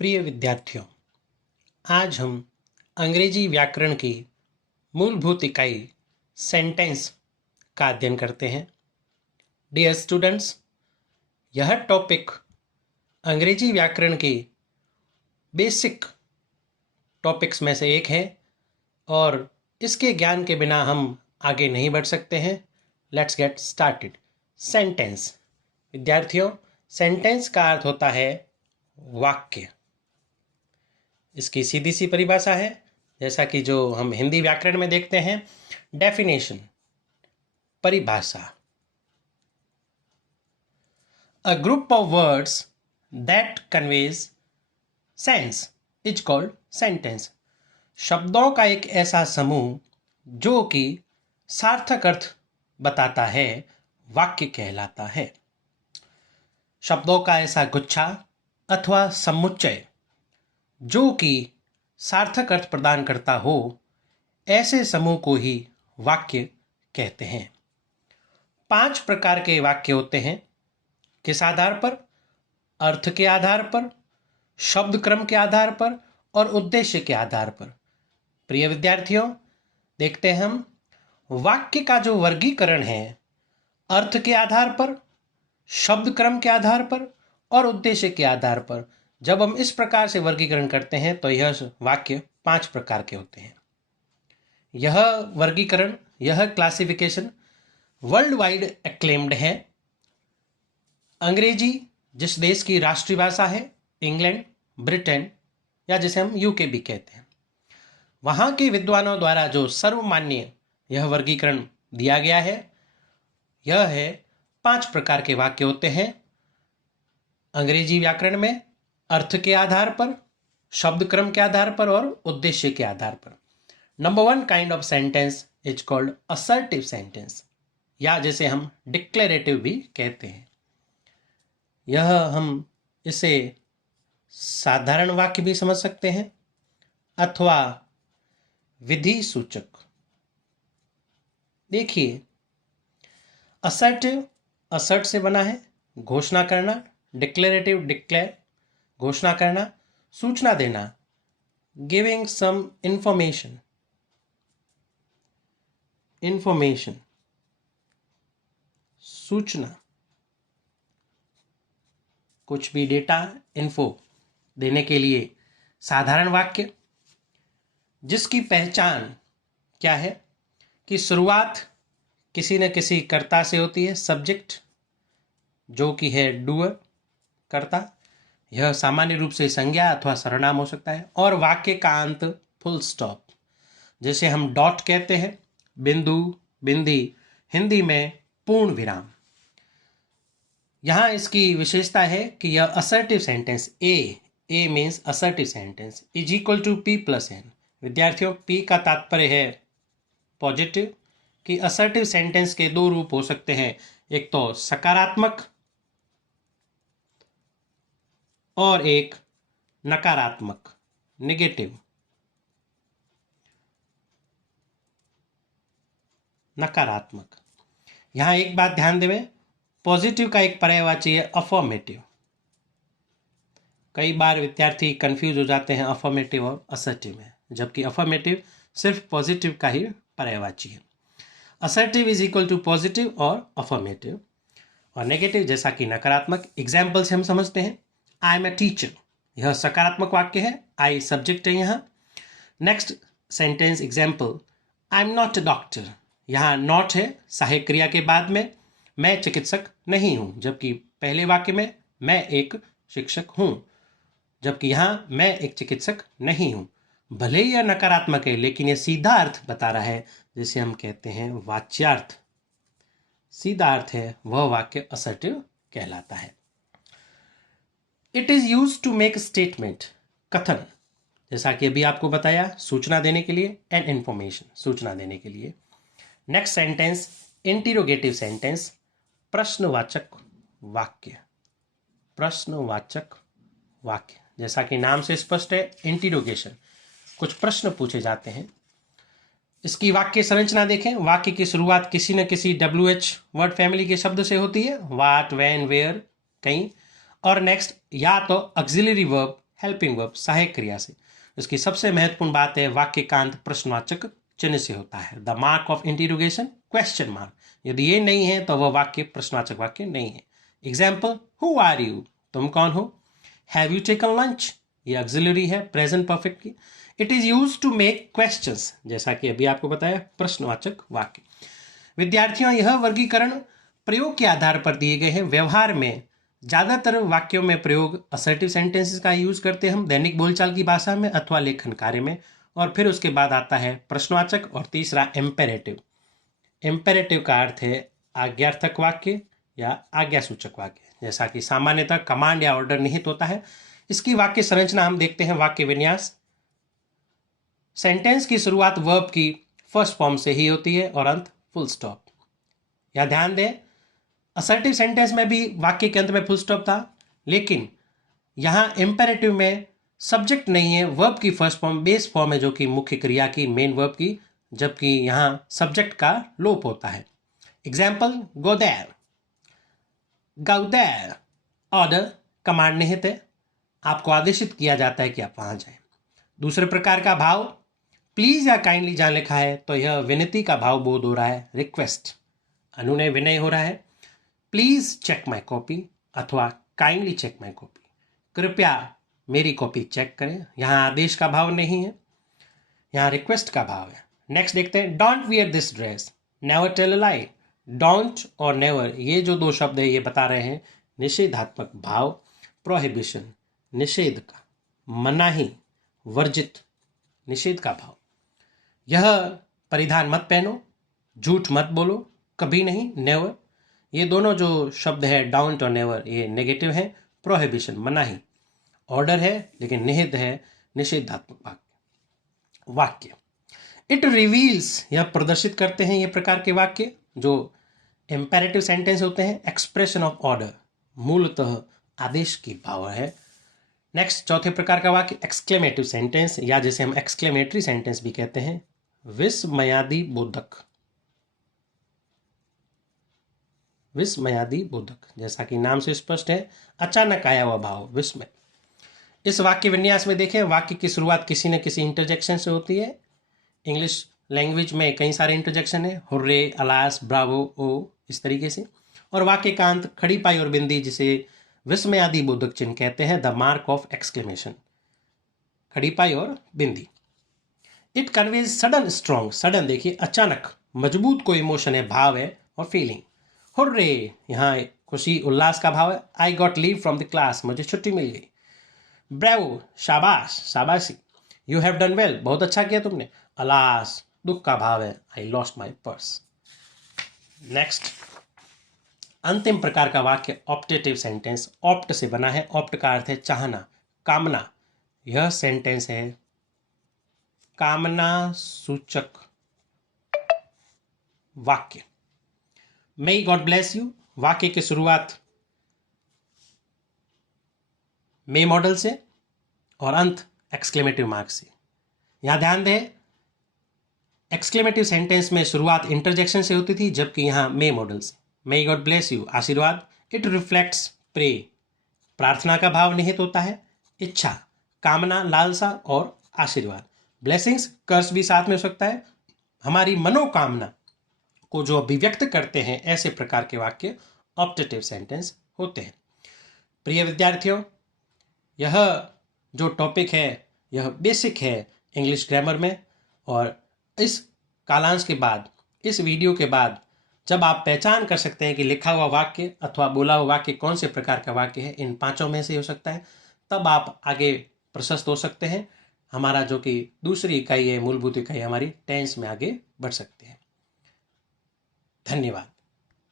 प्रिय विद्यार्थियों, आज हम अंग्रेजी व्याकरण की मूलभूत इकाई सेंटेंस का अध्ययन करते हैं। डियर स्टूडेंट्स, यह टॉपिक अंग्रेजी व्याकरण की बेसिक टॉपिक्स में से एक है और इसके ज्ञान के बिना हम आगे नहीं बढ़ सकते हैं। Let's get started. सेंटेंस। विद्यार्थियों, सेंटेंस का अर्थ होता है वाक्य। इसकी सीधी सी परिभाषा है, जैसा कि जो हम हिंदी व्याकरण में देखते हैं, डेफिनेशन, परिभाषा। A group of words that conveys sense is called sentence. शब्दों का एक ऐसा समूह जो कि सार्थक अर्थ बताता है, वाक्य कहलाता है। शब्दों का ऐसा गुच्छा अथवा समुच्चय जो कि सार्थक अर्थ प्रदान करता हो, ऐसे समूह को ही वाक्य कहते हैं। 5 प्रकार के वाक्य होते हैं। किस आधार पर? अर्थ के आधार पर, शब्द क्रम के आधार पर और उद्देश्य के आधार पर। प्रिय विद्यार्थियों, देखते हैं हम वाक्य का जो वर्गीकरण है, अर्थ के आधार पर, शब्द क्रम के आधार पर और उद्देश्य के आधार पर। जब हम इस प्रकार से वर्गीकरण करते हैं तो यह वाक्य 5 प्रकार के होते हैं। यह वर्गीकरण, यह क्लासिफिकेशन वर्ल्ड वाइड एक्लेम्ड है। अंग्रेजी जिस देश की राष्ट्रीय भाषा है, इंग्लैंड, ब्रिटेन या जिसे हम यूके भी कहते हैं, वहाँ के विद्वानों द्वारा जो सर्वमान्य यह वर्गीकरण दिया गया है, यह है 5 प्रकार के वाक्य होते हैं अंग्रेजी व्याकरण में। अर्थ के आधार पर, शब्द क्रम के आधार पर और उद्देश्य के आधार पर। Number 1 kind of sentence is called assertive sentence, या जिसे हम डिक्लेरेटिव भी कहते हैं। यह हम इसे साधारण वाक्य भी समझ सकते हैं अथवा विधि सूचक। देखिए, असर्टिव असर्ट से बना है, घोषणा करना। डिक्लेरेटिव डिक्लेयर, घोषणा करना, सूचना देना, गिविंग सम इंफॉर्मेशन, इंफॉर्मेशन, सूचना, कुछ भी डेटा, इन्फो देने के लिए साधारण वाक्य, जिसकी पहचान क्या है कि शुरुआत किसी न किसी कर्ता से होती है, सब्जेक्ट जो कि है डूअर, कर्ता। यह सामान्य रूप से संज्ञा अथवा सर्वनाम हो सकता है। और वाक्य का अंत फुल स्टॉप, जिसे हम डॉट कहते हैं, बिंदु, बिंदी, हिंदी में पूर्ण विराम। यहाँ इसकी विशेषता है कि यह assertive sentence, A means assertive sentence, is equal to P plus N. विद्यार्थियों, पी का तात्पर्य है पॉजिटिव, कि असर्टिव सेंटेंस के 2 रूप हो सकते हैं, एक तो सकारात्मक और एक नकारात्मक, नेगेटिव। नकारात्मक। यहाँ एक बात ध्यान देवें, पॉजिटिव का एक पर्यायवाची है अफर्मेटिव। कई बार विद्यार्थी कंफ्यूज हो जाते हैं अफर्मेटिव और असर्टिव में, जबकि अफर्मेटिव सिर्फ पॉजिटिव का ही पर्यायवाची है। Assertive is equal to positive और अफर्मेटिव, और नेगेटिव जैसा कि नकारात्मक। एग्जाम्पल से हम समझते हैं, आई एम ए टीचर, यह सकारात्मक वाक्य है, आई सब्जेक्ट है यहाँ। Next sentence example, I am not a doctor, यहाँ नॉट है सहायक क्रिया के बाद में, मैं चिकित्सक नहीं हूँ, जबकि पहले वाक्य में मैं एक शिक्षक हूँ, जबकि यहाँ मैं एक चिकित्सक नहीं हूँ। भले ही यह नकारात्मक है, लेकिन यह सीधा अर्थ बता रहा है, जिसे हम कहते हैं वाच्यार्थ। सीधा अर्थ है, वह वाक्य असर्टिव कहलाता है। It is use to make statement, कथन, जैसा कि अभी आपको बताया, सूचना देने के लिए, एंड इंफॉर्मेशन, सूचना देने के लिए। नेक्स्ट सेंटेंस इंटीरोगेटिव सेंटेंस, प्रश्नवाचक वाक्य। प्रश्नवाचक वाक्य, जैसा कि नाम से स्पष्ट है, इंटीरोगेशन, कुछ प्रश्न पूछे जाते हैं। इसकी वाक्य संरचना देखें, वाक्य की शुरुआत किसी न किसी WH वर्ड फैमिली के शब्द से होती है, वाट, वैन, वेयर, कहीं। और नेक्स्ट या तो ऑक्सिलरी वर्ब हेल्पिंग वर्ब सहायक क्रिया से। इसकी सबसे महत्वपूर्ण बात है वाक्य का अंत प्रश्नवाचक चिन्ह से होता है। The mark of interrogation question mark. यदि ये नहीं है तो वह वाक्य प्रश्नवाचक वाक्य नहीं है। एग्जाम्पल, हु आर यू, तुम कौन हो। हैव यू टेकन लंच, ये ऑक्सिलरी है प्रेजेंट परफेक्ट की। It is used to make questions, जैसा कि अभी आपको बताया प्रश्नवाचक वाक्य। विद्यार्थियों, यह वर्गीकरण प्रयोग के आधार पर दिए गए हैं। व्यवहार में ज़्यादातर वाक्यों में प्रयोग असर्टिव सेंटेंसेस का यूज करते हैं हम दैनिक बोलचाल की भाषा में अथवा लेखन कार्य में। और फिर उसके बाद आता है प्रश्नवाचक और तीसरा एम्पेरेटिव। एम्पेरेटिव का अर्थ है आज्ञार्थक वाक्य या आज्ञासूचक वाक्य, जैसा कि सामान्यतः कमांड या ऑर्डर निहित होता है। इसकी वाक्य संरचना हम देखते हैं। वाक्य विन्यास, सेंटेंस की शुरुआत वर्ब की फर्स्ट फॉर्म से ही होती है और अंत फुल स्टॉप। या ध्यान दें, असर्टिव सेंटेंस में भी वाक्य के अंत में फुल स्टॉप था, लेकिन यहाँ इम्पेरेटिव में सब्जेक्ट नहीं है, वर्ब की फर्स्ट फॉर्म बेस फॉर्म है जो कि मुख्य क्रिया की मेन वर्ब की, जबकि यहाँ सब्जेक्ट का लोप होता है। Example, go there, go there. Order command निहित है, आपको आदेशित किया जाता है कि आप वहां जाएं। दूसरे प्रकार का भाव, प्लीज या काइंडली जहां लिखा है तो यह विनती का भाव बोध हो रहा है, रिक्वेस्ट। अनुनय विनय हो रहा है, प्लीज चेक माई कॉपी अथवा काइंडली चेक माई कॉपी, कृपया मेरी कॉपी चेक करें। यहाँ आदेश का भाव नहीं है, यहाँ रिक्वेस्ट का भाव है। नेक्स्ट देखते हैं, don't wear this dress, never tell a lie. Don't और नेवर ये जो दो शब्द है ये बता रहे हैं निषेधात्मक भाव, प्रोहिबिशन निषेध का, मनाही वर्जित निषेध का भाव। यह परिधान मत पहनो, झूठ मत बोलो, कभी नहीं, नेवर। ये दोनों जो शब्द है डोंट और नेवर ये नेगेटिव है। प्रोहिबिशन मनाही, ऑर्डर है लेकिन निषेध है, निषेधात्मक वाक्य। इट रिवील्स यह प्रदर्शित करते हैं ये प्रकार के वाक्य जो इंपेरेटिव सेंटेंस होते हैं। एक्सप्रेशन ऑफ ऑर्डर मूलतः आदेश की भाव है। नेक्स्ट चौथे प्रकार का वाक्य एक्सक्लेमेटिव सेंटेंस या जिसे हम एक्सक्लेमेटरी सेंटेंस भी कहते हैं। विस्मयादि बोधक, विस्मयादि बोधक, जैसा कि नाम से स्पष्ट है अचानक आया हुआ भाव विस्मय। इस वाक्य विन्यास में देखें, वाक्य की शुरुआत किसी न किसी इंटरजेक्शन से होती है। इंग्लिश लैंग्वेज में कई सारे इंटरजेक्शन है, हुर्रे, अलास, ब्रावो, ओ, इस तरीके से। और वाक्य का अंत खड़ी पाई और बिंदी जिसे विस्मयादि बोधक चिन्ह कहते हैं, द मार्क ऑफ एक्सक्लेमेशन, खड़ी पाई और बिंदी। It conveys sudden strong, sudden देखिए अचानक, मजबूत कोई इमोशन है, भाव है और फीलिंग। हुर्रे यहाँ खुशी उल्लास का भाव है। I got leave from the class, मुझे छुट्टी मिल गई। ब्रेवो शाबाश, शाबाशी। यू हैव डन वेल, बहुत अच्छा किया तुमने। अलास दुख का भाव है, I lost my purse. Next अंतिम प्रकार का वाक्य ऑप्टेटिव सेंटेंस, ऑप्ट से बना है। ऑप्ट का अर्थ है चाहना, कामना। यह सेंटेंस है कामना सूचक वाक्य। मे गॉड ब्लेस यू, वाक्य की शुरुआत मे मॉडल से और अंत एक्सक्लेमेटिव मार्क से। यहां ध्यान दें, एक्सक्लेमेटिव सेंटेंस में शुरुआत इंटरजेक्शन से होती थी, जबकि यहां मे मॉडल से। मे गॉड ब्लेस यू आशीर्वाद। इट रिफ्लेक्ट्स प्रे, प्रार्थना का भाव निहित होता है। इच्छा, कामना, लालसा और आशीर्वाद। ब्लेसिंग्स कर्स भी साथ में हो सकता है। हमारी मनोकामना को जो अभिव्यक्त करते हैं, ऐसे प्रकार के वाक्य ऑप्टेटिव सेंटेंस होते हैं। प्रिय विद्यार्थियों, यह जो टॉपिक है यह बेसिक है इंग्लिश ग्रामर में। और इस कालांश के बाद, इस वीडियो के बाद, जब आप पहचान कर सकते हैं कि लिखा हुआ वाक्य अथवा बोला हुआ वाक्य कौन से प्रकार का वाक्य है, इन पांचों में से हो सकता है, तब आप आगे प्रशस्त हो सकते हैं। हमारा जो कि दूसरी इकाई है, मूलभूत इकाई, हमारी टेंस में आगे बढ़ सकते हैं। धन्यवाद।